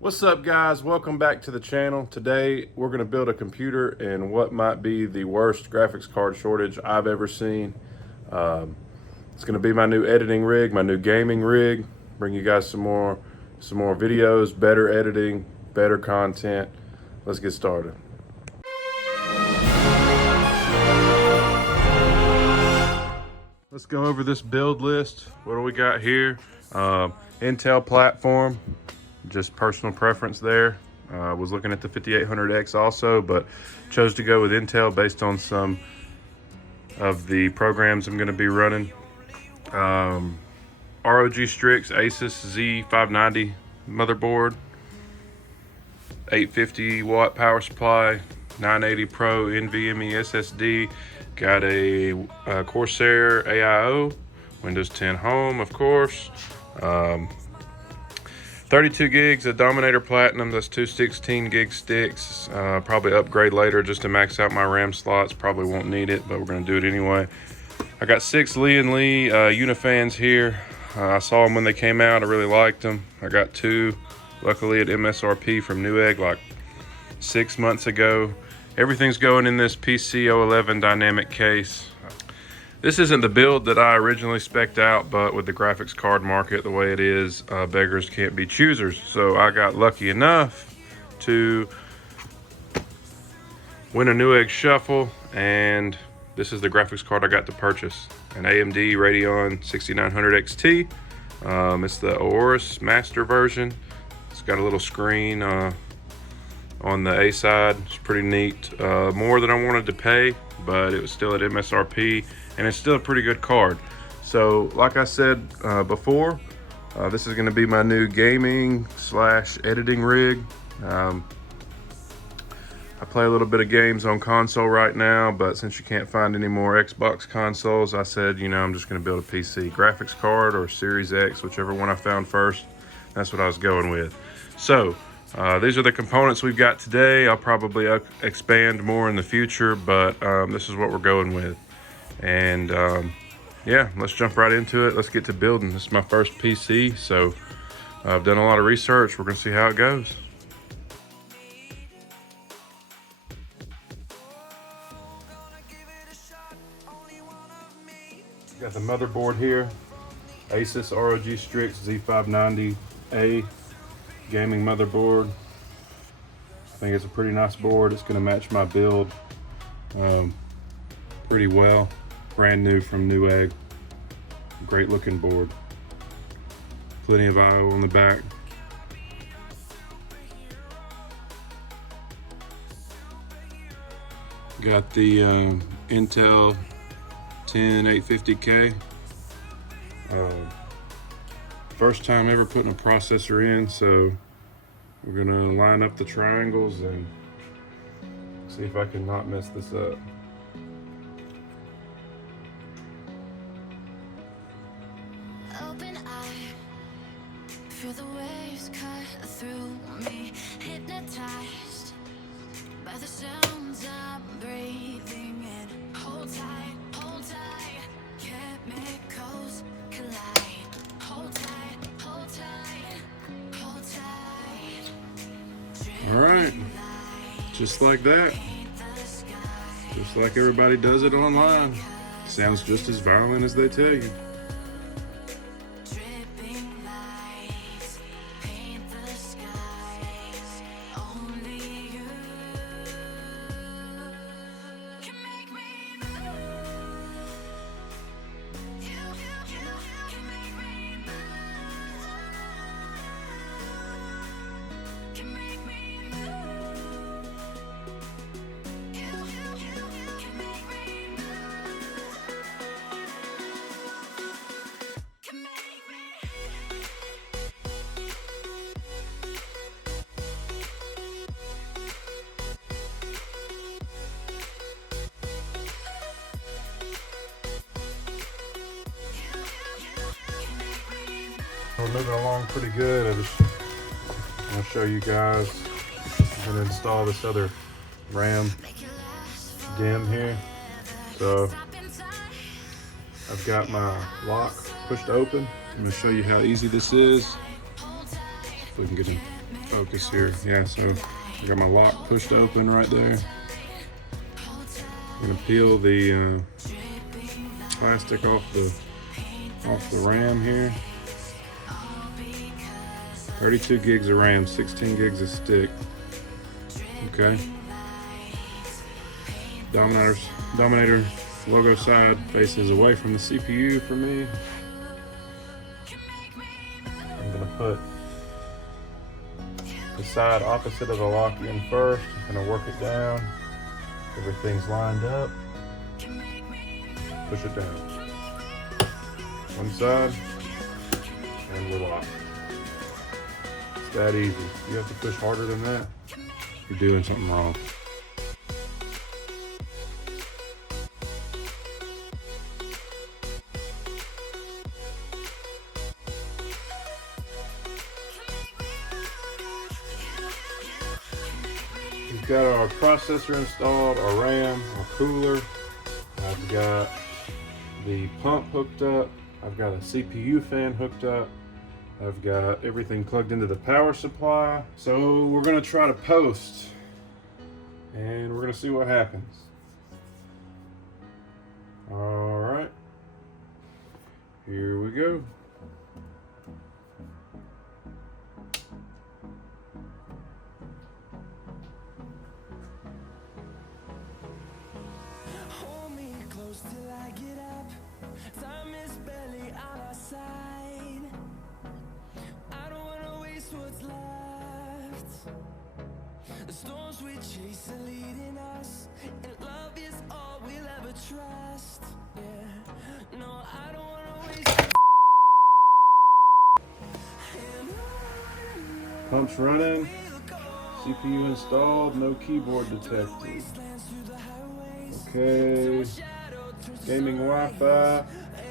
What's up, guys? Welcome back to the channel. Today we're going to build a computer in what might be the worst graphics card shortage I've ever seen. It's going to be my new editing rig, my new gaming rig. Bring you guys some more videos, better editing, better content. Let's get started. Let's go over this build list. What do we got here? Intel platform. Just personal preference there. Was looking at the 5800X also, but chose to go with Intel based on some of the programs I'm going to be running. ROG Strix Asus Z590 motherboard, 850 watt power supply, 980 Pro NVMe SSD, got a Corsair AIO, Windows 10 Home, of course. 32 gigs of Dominator Platinum, that's two 16 gig sticks. Probably upgrade later just to max out my RAM slots. Probably won't need it, but we're gonna do it anyway. I got 6 Lian Unifans here. I saw them when they came out, I really liked them. I got 2, luckily at MSRP from Newegg like 6 months ago. Everything's going in this PC011 dynamic case. This isn't the build that I originally spec'd out, but with the graphics card market the way it is, beggars can't be choosers. So I got lucky enough to win a Newegg shuffle, and this is the graphics card I got to purchase. An AMD Radeon 6900 XT. It's the Aorus master version. It's got a little screen on the A side. It's pretty neat. More than I wanted to pay, but it was still at MSRP. And it's still a pretty good card. So like I said before, this is going to be my new gaming / editing rig. I play a little bit of games on console right now, but since you can't find any more Xbox consoles, I said, you know, I'm just going to build a PC graphics card or Series X, whichever one I found first. That's what I was going with. So these are the components we've got today. I'll probably expand more in the future, but this is what we're going with. And yeah, let's jump right into it. Let's get to building. This is my first PC, so I've done a lot of research. We're gonna see how it goes. Got the motherboard here, Asus ROG Strix Z590A gaming motherboard. I think it's a pretty nice board. It's gonna match my build pretty well. Brand new from Newegg. Great looking board. Plenty of I/O on the back. Got the Intel 10850K. First time ever putting a processor in, so we're gonna line up the triangles and see if I can not mess this up. Feel the waves cut through me, hypnotized by the sounds I'm breathing in. Hold tight, chemicals collide. Hold tight, hold tight, hold tight. All right, just like that. Just like everybody does it online. Sounds just as violent as they tell you. We're moving along pretty good. I'm gonna show you guys. I'm gonna install this other RAM DIMM here. So I've got my lock pushed open. I'm gonna show you how easy this is. Hopefully we can get in focus here. Yeah, so I got my lock pushed open right there. I'm gonna peel the plastic off the RAM here. 32 gigs of RAM, 16 gigs of stick. Okay. Dominator logo side faces away from the CPU for me. I'm gonna put the side opposite of the lock in first. I'm gonna work it down. Everything's lined up. Push it down. One side, and we're locked. It's that easy. You have to push harder than that, you're doing something wrong. We've got our processor installed, our RAM, our cooler. I've got the pump hooked up. I've got a CPU fan hooked up. I've got everything plugged into the power supply. So we're gonna try to post and we're gonna see what happens. All right, here we go. Hold me close till I get up. Time is barely on our side. I don't wanna waste what's left. The storms we chase are leading us, and love is all we'll ever trust. Yeah, no, I don't wanna waste. Pump's running, CPU installed, no keyboard detected. Okay, gaming Wi-Fi,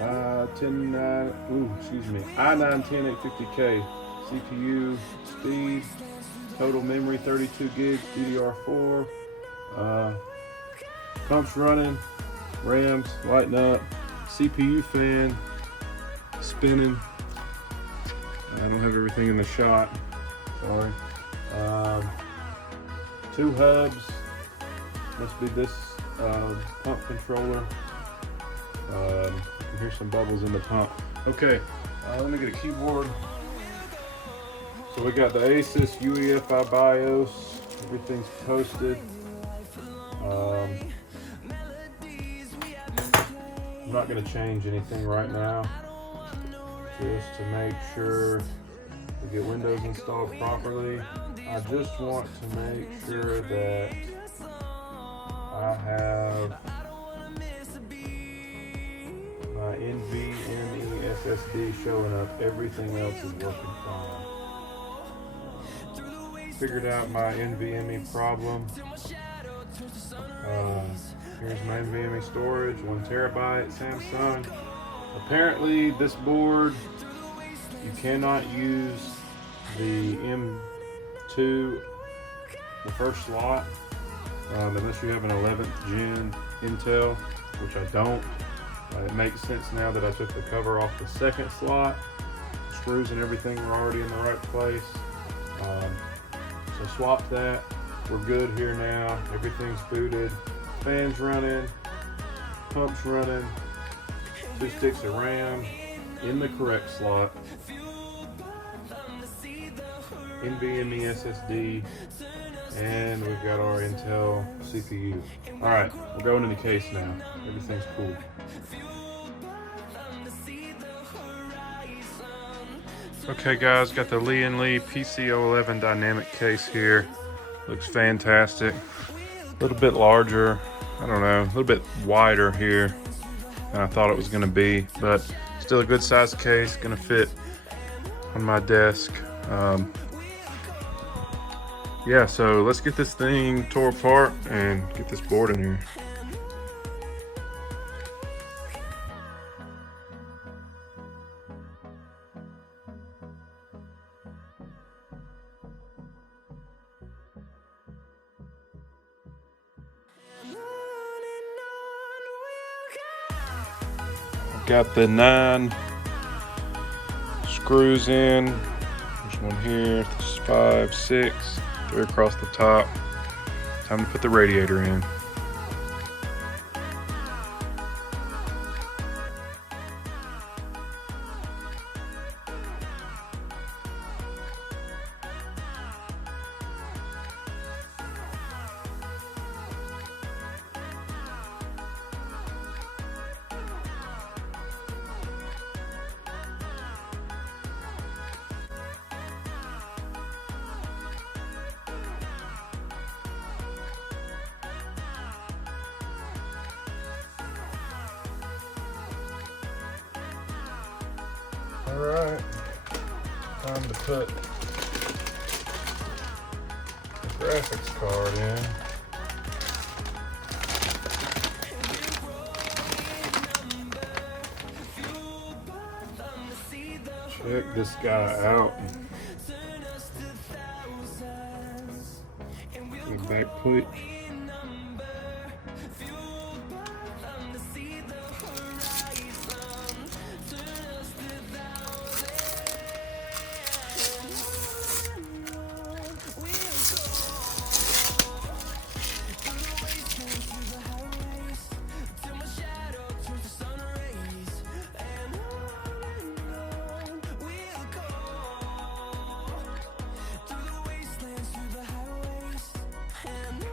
i9-10850K, CPU speed, total memory 32 gigs, DDR4, pump's running, RAM's lighting up, CPU fan spinning. I don't have everything in the shot, sorry. 2 hubs, must be this pump controller. You can hear some bubbles in the pump. Okay, let me get a keyboard. So we got the Asus UEFI BIOS, everything's posted. I'm not going to change anything right now, just to make sure we get Windows installed properly. I just want to make sure that I have my NVMe SSD showing up. Everything else is working fine. Figured out my NVMe problem. Here's my NVMe storage, 1 terabyte, Samsung. Apparently this board, you cannot use the M2, the first slot, unless you have an 11th gen Intel, which I don't. It makes sense now that I took the cover off the second slot. Screws and everything were already in the right place. So swap that. We're good here now. Everything's booted. Fans running. Pump's running. 2 sticks of RAM in the correct slot. NVMe SSD. And we've got our Intel CPU. Alright, we're going in the case now. Everything's cool. Okay guys, got the Lian PC011 dynamic case here. Looks fantastic. A little bit larger, I don't know, a little bit wider here than I thought it was gonna be, but still a good size case, gonna fit on my desk. Yeah, so let's get this thing tore apart and get this board in here. Got the 9 screws in. There's One here, 5, 6, 3 across the top. Time to put the radiator in. All right, time to put the graphics card in. Check this guy out. The back plate.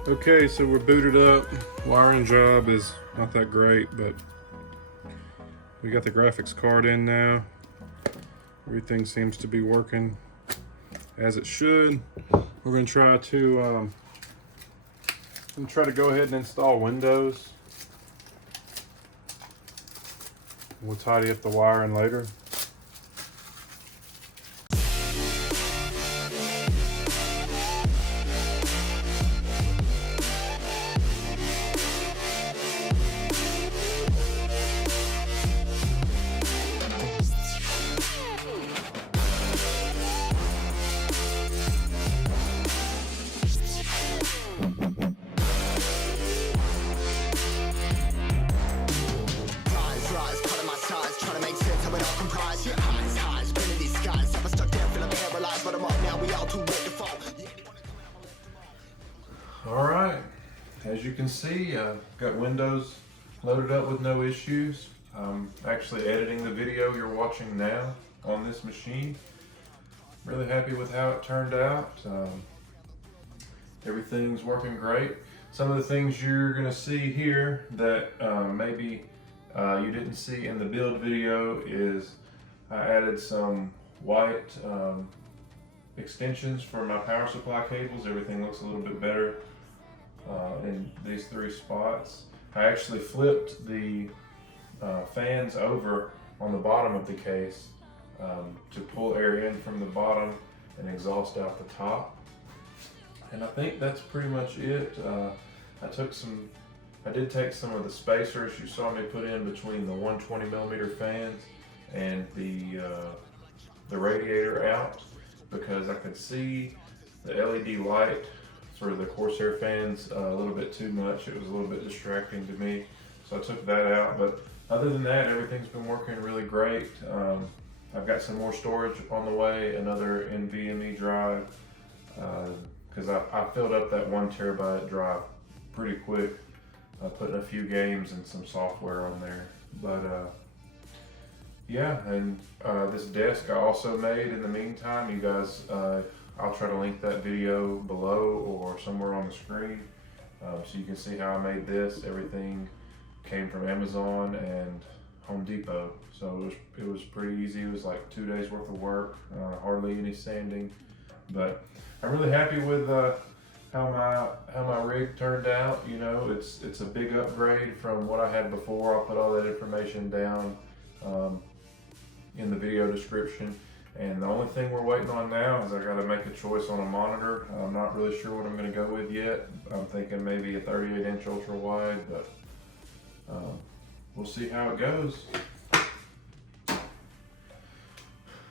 Okay, so we're booted up. Wiring job is not that great, but we got the graphics card in now. Everything seems to be working as it should. We're gonna try to go ahead and install Windows. We'll tidy up the wiring later. All right, as you can see, I've got Windows loaded up with no issues. I'm actually editing the video you're watching now on this machine. Really happy with how it turned out. Everything's working great. Some of the things you're gonna see here that maybe you didn't see in the build video is I added some white extensions for my power supply cables. Everything looks a little bit better in these 3 spots. I actually flipped the fans over on the bottom of the case to pull air in from the bottom and exhaust out the top. And I think that's pretty much it. I did take some of the spacers you saw me put in between the 120mm fans and the radiator out, because I could see the LED light for the Corsair fans a little bit too much. It was a little bit distracting to me, so I took that out. But other than that, everything's been working really great. I've got some more storage on the way, another NVMe drive, because I filled up that 1TB drive pretty quick, putting a few games and some software on there. But yeah, and this desk I also made in the meantime. You guys, I'll try to link that video below or somewhere on the screen, so you can see how I made this. Everything came from Amazon and Home Depot, so it was pretty easy. It was like 2 days worth of work, hardly any sanding. But I'm really happy with how my rig turned out. You know, it's a big upgrade from what I had before. I'll put all that information down in the video description. And the only thing we're waiting on now is I got to make a choice on a monitor. I'm not really sure what I'm going to go with yet. I'm thinking maybe a 38-inch ultra wide, but we'll see how it goes.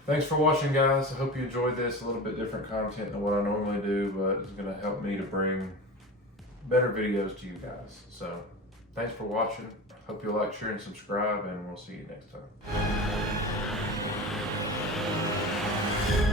Thanks for watching, guys. I hope you enjoyed this. A little bit different content than what I normally do, but it's going to help me to bring better videos to you guys. So thanks for watching. Hope you'll like, share, and subscribe, and we'll see you next time.